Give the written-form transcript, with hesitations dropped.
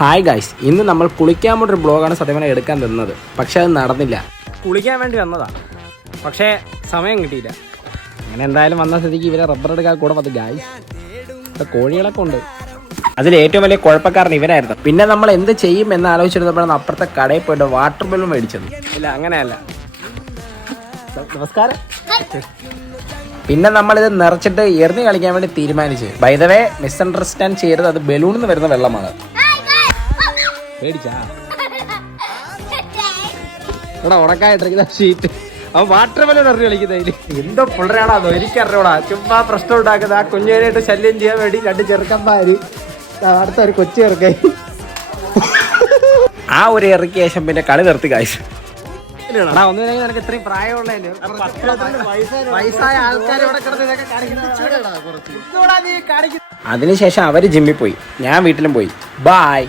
Hi guys, ഇന്ന് നമ്മൾ കുളിക്കാൻ വേണ്ടി ബ്ലോഗാണ് സത്യം പറഞ്ഞാൽ എടുക്കാൻ തന്നത്. പക്ഷെ അത് നടന്നില്ല. കുളിക്കാൻ വേണ്ടി വന്നതാ, പക്ഷേ സമയം കിട്ടിയില്ല. അങ്ങനെ എന്തായാലും വന്ന സ്ഥിതിക്ക് ഇവരെ റബ്ബർ എടുക്കാൻ കൂടെ വന്നു ഗൈസ്. കോഴികളൊക്കെ ഉണ്ട്. അതിൽ ഏറ്റവും വലിയ കുഴപ്പക്കാരൻ ഇവരായിരുന്നു. പിന്നെ നമ്മൾ എന്ത് ചെയ്യും എന്ന് ആലോചിച്ചിരുന്നപ്പോഴാണ് അപ്പുറത്തെ കടയിൽ പോയിട്ട് വാട്ടർ ബലൂൺ മേടിച്ചത്. ഇല്ല, അങ്ങനെയല്ല. നമസ്കാരം. പിന്നെ നമ്മളിത് നിറച്ചിട്ട് എറിഞ്ഞ് കളിക്കാൻ വേണ്ടി തീരുമാനിച്ചു. ബൈ ദ വേ, മിസ്അണ്ടർസ്റ്റാൻഡ് ചെയ്യരുത്, അത് ബലൂണിൽ നിന്ന് വരുന്ന വെള്ളമാണ്. പേടിച്ചാ എടാ ഉണക്കായിട്ടിരിക്കുന്ന ഷീറ്റ് അവൻ വാട്ടർ ബലൂൺ എറിഞ്ഞ് കളിക്കുന്നതിന് എന്തോ പിള്ളേരാണോ എനിക്കറിയോടാ. ചുമ്മാ പ്രശ്നം ഉണ്ടാക്കുന്നത്. ആ കുഞ്ഞേനായിട്ട് ശല്യം ചെയ്യാൻ വേണ്ടി രണ്ട് ചെറുക്കന്മാര്, അടുത്ത ഒരു കൊച്ചു ചെറുക്കൻ. ആ ഒരു ഇറക്കിയ ശേഷം പിന്നെ കളി നിർത്തി കാശ്. ഒന്നുമില്ലെങ്കിൽ നിനക്ക് ഇത്രയും പ്രായമുള്ള വയസ്സായ ആൾക്കാരോടെ അതിനുശേഷം അവര് ജിമ്മിൽ പോയി, ഞാൻ വീട്ടിലും പോയി. ബൈ.